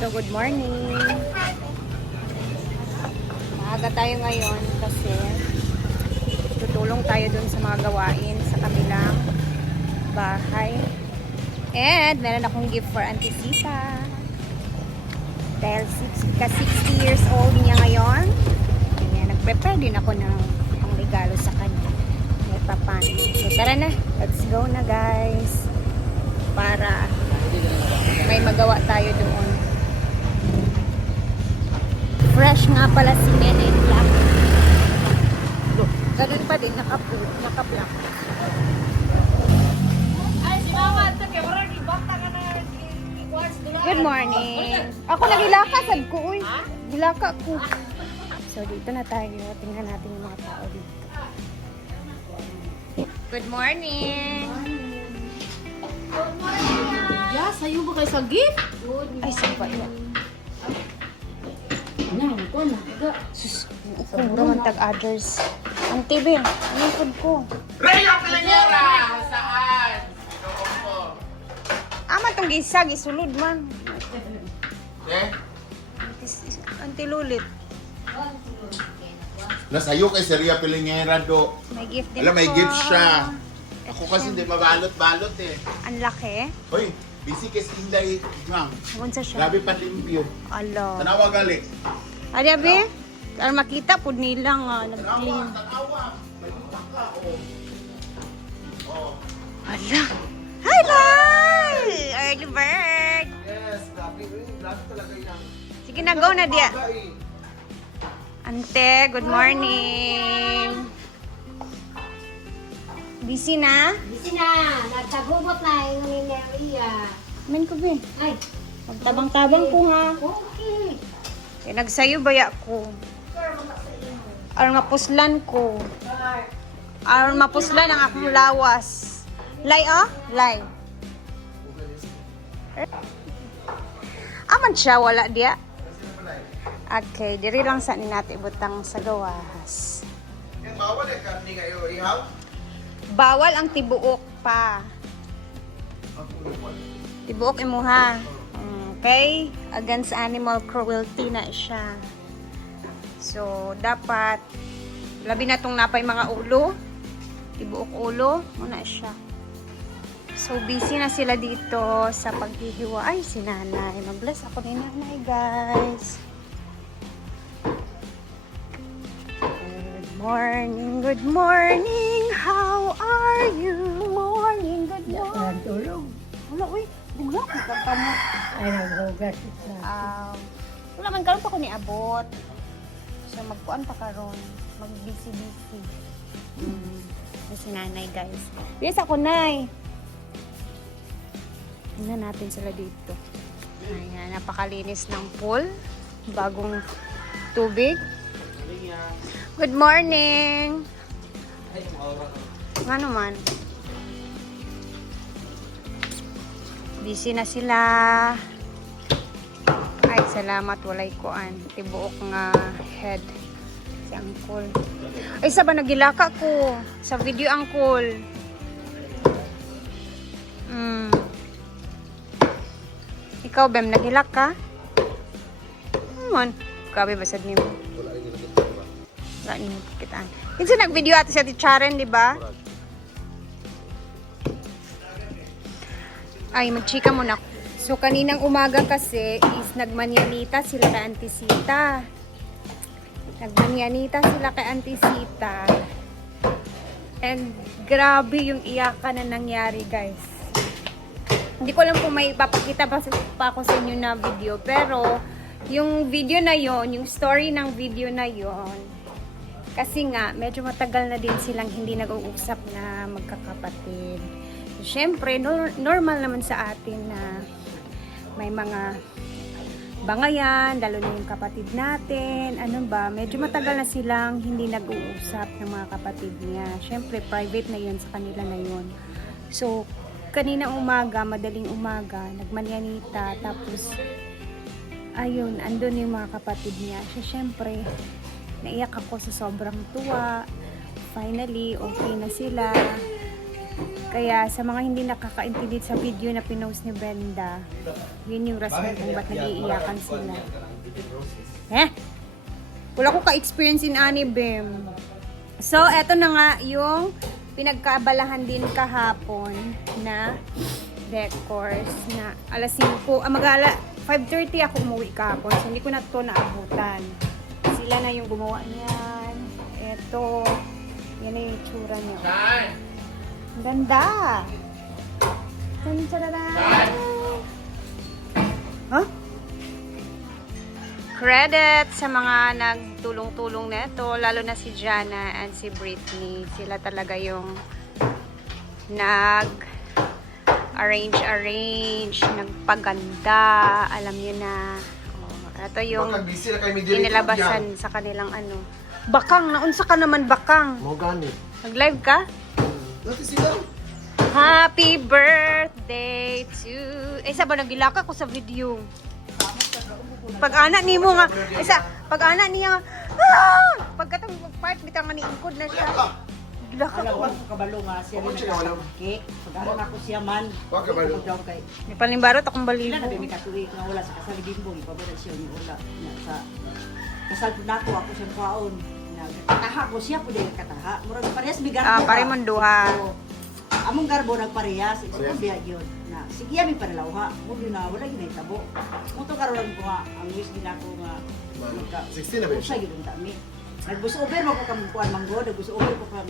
So, good morning. Maaga tayo ngayon kasi tutulong tayo dun sa mga gawain sa kabilang bahay. And meron akong gift for Auntie Sita. Dahil 60 years old niya ngayon. Kaya nag-prepare din ako ng ang regalo sa kanya. May papan. So, tara na. Let's go na, guys. Para may magawa tayo doon. Fresh nga pala si Men in Black. Ganun pa din, naka-black. Good morning. Ako nagilaka, sad ko, uy. Gilaka ko. So, dito na tayo. Tingnan natin yung mga tao dito. Good morning. Good morning. Yeah, sayo ba kayo sa gift? Ay, saan ba yan? Sus, kumura man tag-others. Ang TV, anong food ko? Raya Pilanera! Saan? Doon po. Ama tong gisag, isulod man. Eh? Auntie Lulit. Nasayo kay si Rhea Pilanera do. May gift din Alam, may ako. gift siya. Ako kasi hindi mabalot-balot eh. Ang laki. Hoy, busy kasi Inday Gang. Unsa siya? Grabe pa limpyo. Ala. Tanawa gali. Adi abi? Para makita pud nila nga nag-clean. Tanawa. May butak ka, oh. Oh. Ala. Hi, Lai! Early bird. Yes, grabe. Grabe talaga yan. Sige na, go na dia. Ante, good morning. Busy na? Bisi na, nagtagubot na yung ni Maria. Men ko be. Ay, Magtabang-tabang ko ha. okay. Eh, nagsayo baya ko. Aron mapuslan ko. Aron mapuslan ang akong lawas. Lay oh? Lay. Aman siya, wala dia. Okay, diri lang sa ni natin ibutang sa gawas. Yung bawal eh, karni kayo ihaw? Bawal ang tibuok pa. Tibuok imuha. Okay? Against animal cruelty na siya. So, dapat labi na tong napay mga ulo. Tibuok ulo. Muna siya. So, busy na sila dito sa paghihiwa. Ay, si nanay. Mag-bless ako ni nanay, guys. Good morning. How are you? Morning, good morning. Tulog. Wala, uy. Bugla ko ka mo. Ay, naghugas isa. Wala man karon pa ko ni abot. So magkuan pa karon, mag-busy-busy. Si nanay, guys. Yes, ako nay. Tingnan natin sila dito. Ayan, napakalinis ng pool. Bagong tubig. Good morning. Ano man? Busy na sila. Ay, salamat. Walay kuan. Tibuok nga head. Si Uncle. Ay, sa ba nagilaka ko? Sa video, Uncle. Ikaw, Bem, nagilak ka? Naman. Kabe, basad niyo. Wala niyo kitaan. Kasi nag-video ato sa Ticharen, di ba? Ay, magchika muna. So, kaninang umaga kasi is nagmanyanita sila kay Auntie Sita. Nagmanyanita sila kay Auntie Sita. And grabe yung iyakan na nangyari, guys. Hindi ko alam kung may ipapakita pa ako sa inyo na video. Pero, yung video na yon, yung story ng video na yon, kasi nga, medyo matagal na din silang hindi nag-uusap na magkakapatid. Siyempre, normal naman sa atin na may mga bangayan, lalo na yung kapatid natin. Ano ba, medyo matagal na silang hindi nag-uusap ng mga kapatid niya. Siyempre, private na yun sa kanila na yun. So, kaninang umaga, madaling umaga, nagmanyanita, tapos, ayun, andun yung mga kapatid niya. So, siyempre, naiyak ako sa sobrang tuwa. Finally, okay na sila. Kaya sa mga hindi nakakaintindi sa video na pinost ni Brenda, yun yung rason kung ba't nag-iiyakan sila. Wala ko ka-experience in anime. So, eto na nga yung pinagkaabalahan din kahapon na decors na alas 5, mag-ala 5:30 ako umuwi kahapon. So, hindi ko na to naabutan. Sila na yung gumawa niyan. Eto, yan na yung itsura niya. Ang ganda! Huh? Credit sa mga nagtulong-tulong nito, lalo na si Jana and si Britney. Sila talaga yung nag-arrange, nagpaganda. Alam niyo na. Oh, ito yung inilabasan sa kanilang ano. Bakang, naunsa ka naman bakang? Mo gani. Nag-live ka? Dati sila. Happy birthday to... Isa ba nagilaka ko sa video? Pag-anak ni mo nga, pag-anak niya, pagkatang part bitang nga niingkod na siya. Gilaka Alam ko. ko kabalo nga siya rin nagkakake. Pag-aral ako siya man. Wag kabalo. Pag-daw kay May panimbarot akong Ilan na balibo. may katuig nga wala sa kasal bimbong. Ipabala siya ni wala. Sa kasal po na ako siyang kwaon. Nagkataha ko siya po din nagkataha. Murag parehas bigar ko. Pare mong duha. Among garbo nagparehas. Ito biya yun. Na, sige yamin panalawha. Muli na wala yun ay tabo. Muto karoon ko nga ang wish din ako nga. 16 na ba yun? Usay yun tami. Nagbusover mo ko kang kuan manggo, nagbusover ko kang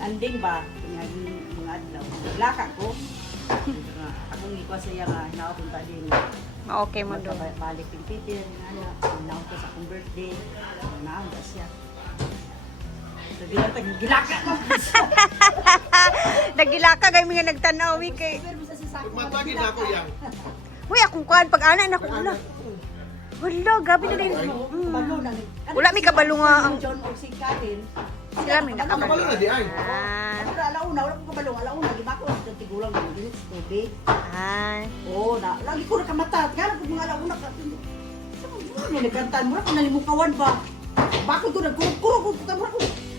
anding ba, mga adlaw. Naglaka ko. Akong ikuha sa iya nga, hinapunta din. Okay mo do. Balik pinpitin, hinaw ko sa akong birthday. Naam ka siya. Sabi lang tag gilaka ko. Nagilaka kay mga nagtanawi kay. Matagin na ako yan. Uy, akong kuan pag-anak na ko ala. Wala, gabi na din. Wala may kabalo nga ang John o si Katin. sila may Kabalo nakabalo. na di ay. Ah. Alauna, wala ko kabalo. Alauna, giba ko ang tigulang ng dinis, tubig. Ah. Oo, lagi ko nakamata. Gano'n ko mga alauna ka. Ano nagkantaan? Mura ko nalimukawan ba? Bakit ko nagkurog-kurog ko?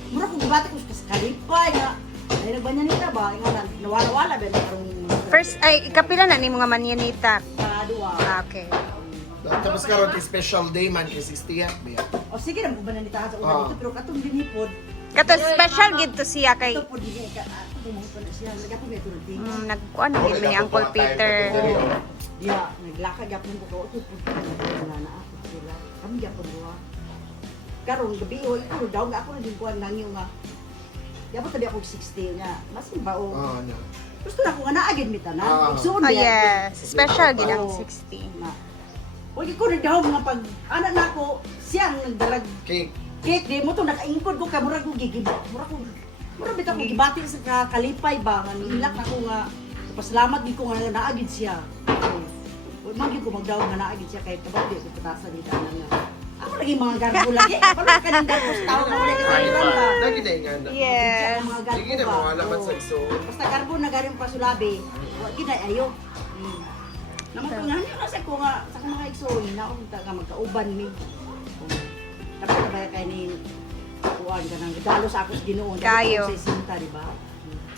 Mura ko gabati ko sa kalipay nga. Ay, nagbanyan nila ba? Nga nawala-wala ba? First ay kapila na ni mga manyanita. Dua. Ah, okay. Tapos karon special day man is istiyak biya. O sige, nang kubanan nita sa una dito. Pero katong binipod. Kato special gid to siya kay Ito po din ka. Tumungkol na siya. Lagyan ko may tulad din. nagkuan na gid ni Uncle Peter. Diya, naglakad yapon ko ko. Ito po wala na ako sila. Kami yapon duwa. Karon gabi o ito daw nga ako na din kuan nang yung nga. Yapon tabi ako 60 nga. Mas bao. Ah, na. Gusto na ko nga naagid mi tanan. Ah. Igsoon Oh niya. yes, special gid ang Oo. 60. Na. Huwag ko na daw mga pag anak na ako, siyang nagdalag Cake. cake di mo to nakaingkod ko ka murag ko gigiba. Murag bitaw ko gibati sa kalipay ba nga nilak ako nga pasalamat gid ko nga naagid siya. Huwag man gid ko magdaw nga naagid siya kay kabati ko patasan ni tanan nga. Ako lagi mga garbo lagi. Wala ka nang garbo sa tao na wala ka sa ilang ba. Lagi na nga na. Yes. Mga garbo Sige na ba? mo alamat sa Oo. iso. Basta garbo na galing pasulabi. Huwag gid ayo. Naman ko nga niyo kasi ko nga sa mga igsoon na ako nga magkauban mi. Tapos ba kay ni kuan ka nang dalo sa ako sa Ginoo. Kayo. Sa sinta, di ba?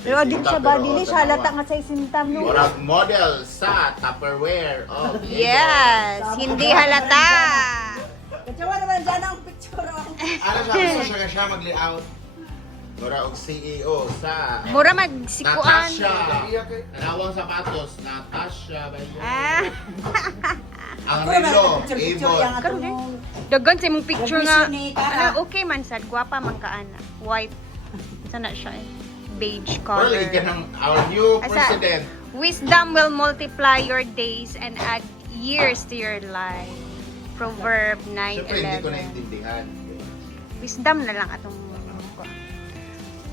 Pero din siya ba dili siya halata nga sa isintam no. Murag model sa Tupperware. Oh, Yes, hindi halata. Katsawa naman dyan ang picture. Ano siya siya mag-layout. Mura og CEO sa Mura magsikuan. Natasha. Iyak eh. Nanawang sapatos, Natasha ba yun? Ah, Ang relo, Picture Avon. yung atong dagan sa imong picture nga. Ni Cara. Ano, okay man sad, gwapa man ka ana. White. Sana siya eh. Beige Well, color. ka ng our new Asa? president. Wisdom will multiply your days and add years to your life. Proverb Siyempre, hindi ko 9:11. naintindihan. Wisdom na lang atong ko.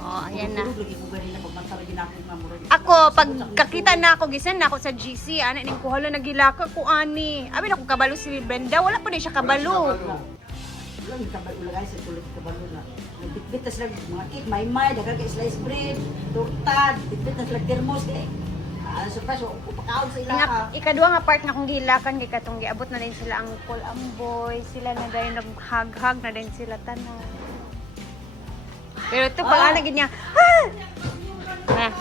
Oh, ayan na. Lagi ko ganin na pagmantala din ako nga murag. Ako, pag kakita na ako, gisan na ako sa GC, ana ning kuhalo nagilaka ko ani. Abi na ko kabalo si Brenda, wala pa din siya kabalo. Wala yung kabal ulagay sa tulit kabalo na. Nagbitbit na sila mga cake, may dagang kay slice bread, torta, bitbit na sila thermos kay. Surprise, pagkaon sa ila ka. Ikaduha nga part nga kung gilakan kay katong giabot na din sila ang Paul Amboy, sila na dayon nag-hug-hug na din sila tanan. Pero ito, pag anagin niya, ah! Ah.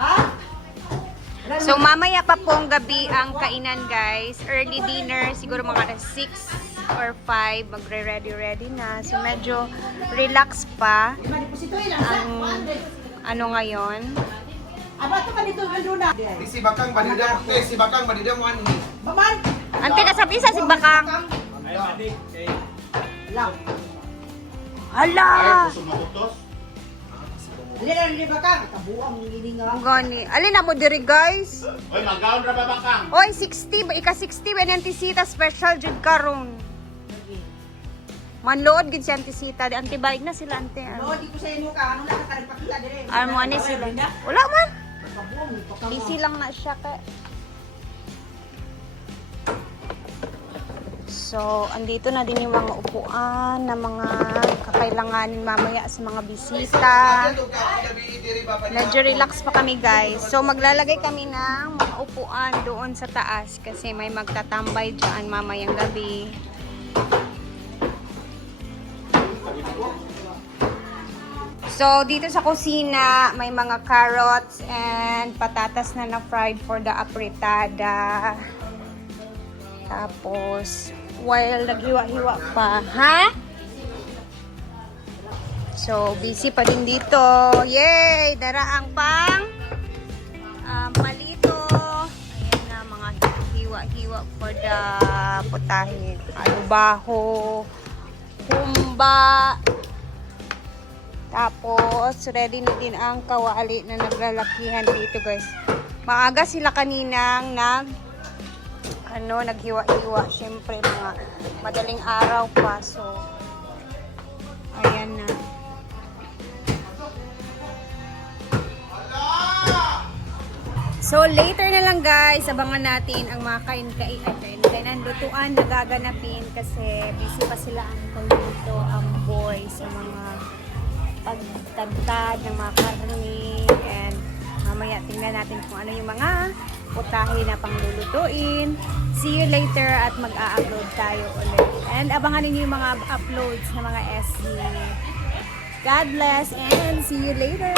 Ha? So, mamaya pa pong gabi ang kainan, guys. Early dinner, siguro mga 6 or 5, magre-ready na. So, medyo relax pa ang ano ngayon. Aba, ito ka dito, Luna. Si Bakang badida mo ani. Maman! Ante, kasabisa si Bakang. Lang. Hala! Ay, sumakutos. Alin ba ka? Kabuang hindi nga. Ang gani. Alin na mo diri, guys? Oy, maggaon ra ba Bakang? Oy, 60, ika 60 ba yung tisita special jud karon. Manlood gid si antisita, di antibaig na sila ante. No, di ko sa inyo ka. Ano na ka nagpakita dire? Ano ani sila? Wala man. Kabuang, ipakabuang. Busy lang na siya kay. So, andito na din yung mga upuan na mga kakailanganin mamaya sa mga bisita. Medyo relax pa kami, guys. So, maglalagay kami ng mga upuan doon sa taas kasi may magtatambay dyan mamayang gabi. So, dito sa kusina, may mga carrots and patatas na na-fried for the apretada. Tapos, while naghiwa-hiwa pa, ha? So, busy pa din dito. Yay! Daraang pang palito. Ayan na, mga hiwa-hiwa for the putahe. Alubaho, humba. Tapos, ready na din ang kawali na naglalakihan dito, guys. Maaga sila kaninang naghiwa-hiwa. Siyempre, mga madaling araw pa. So, ayan na. So, later na lang, guys. Abangan natin ang mga kainan lutuan na gaganapin kasi busy pa sila ang dito, ang boys, sa mga pagtagtad ng mga karne, and mamaya tingnan natin kung ano yung mga putahe na panglulutuin. See you later at mag-a-upload tayo ulit. And abangan ninyo yung mga uploads ng mga SG. God bless and see you later!